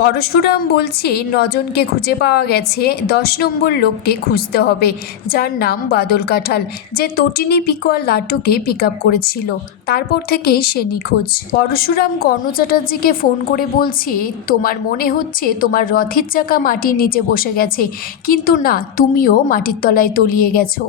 পরশুরাম বলছে, নজনকে খুঁজে পাওয়া গেছে, দশ নম্বর লোককে খুঁজতে হবে। যার নাম বাদল কাঁঠাল, যে তটিনী পিকো আর লাট্টুকে পিক আপ করেছিল। তারপর থেকেই সে নিখোঁজ। পরশুরাম কর্ণ চ্যাটার্জিকে ফোন করে বলছে, তোমার মনে হচ্ছে তোমার রথের চাকা মাটির নিচে বসে গেছে, কিন্তু না, তুমিও মাটির তলায় তলিয়ে গেছো।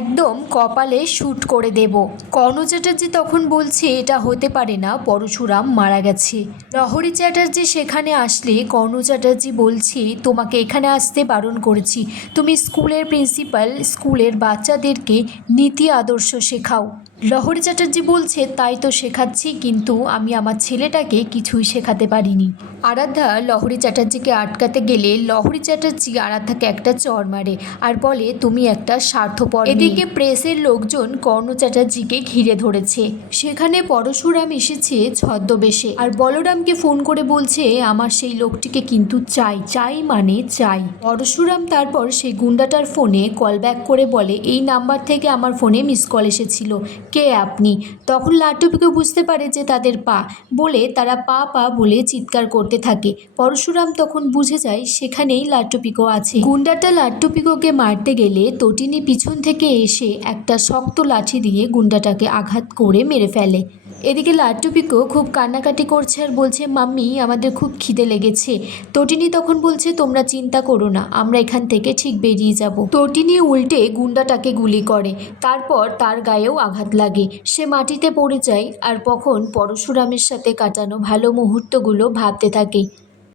একদম কপালে শ্যুট করে দেব। কর্ণ চ্যাটার্জি তখন বলছে, এটা হতে পারে না, পরশুরাম মারা গেছে। লহরী চ্যাটার্জি সেখানে আসলে কর্ণ চ্যাটার্জি বলছি, তোমাকে এখানে আসতে বারণ করেছি। তুমি স্কুলের প্রিন্সিপাল, স্কুলের বাচ্চাদেরকে নীতি আদর্শ শেখাও। লহরী চ্যাটার্জি বলছে, তাই তো শেখাচ্ছি, কিন্তু আমি আমার ছেলেটাকে কিছুই শেখাতে পারিনি। আরাধ্যা লহরী চ্যাটার্জিকে আটকাতে গেলে লহরী চ্যাটার্জি আরাধ্যাকে একটা চর মারে আর বলে, তুমি একটা স্বার্থপর এদিকে প্রেসের লোকজন কর্ণ চ্যাটার্জিকে ঘিরে ধরেছে। সেখানে পরশুরাম এসেছে ছদ্মবেশে আর বলরামকে ফোন করে বলছে, আমার সেই লোকটিকে কিন্তু চাই চাই মানে চাই। পরশুরাম তারপর সেই গুন্ডাটার ফোনে কল ব্যাক করে বলে, এই নাম্বার থেকে আমার ফোনে মিস কল এসেছিল। কে আপনি? তখন লাটুপিকে বুঝতে পারে যে তাদের পা বলে তারা পা পা বলে চিৎকার করতে থাকে। পরশুরাম তখন বুঝে যায় সেখানেই লাট্টুপিকো আছে। গুন্ডাটা লাট্টুপিকোকে মারতে গেলে তটিনী পিছন থেকে এসে একটা শক্ত লাঠি দিয়ে গুন্ডাটাকে আঘাত করে মেরে ফেলে। এদিকে লাড্ডু পিকো খুব কান্নাকাটি করছে আর বলছে, মাম্মি, আমাদের খুব খিদে লেগেছে। তটিনি তখন বলছে, তোমরা চিন্তা করো না, আমরা এখান থেকে ঠিক বেরিয়ে যাব। তটিনি উল্টে গুন্ডাটাকে গুলি করে। তারপর তার গায়েও আঘাত লাগে। সে মাটিতে পড়ে যায় আর তখন পরশুরামের সাথে কাটানো ভালো মুহূর্তগুলো ভাবতে থাকে।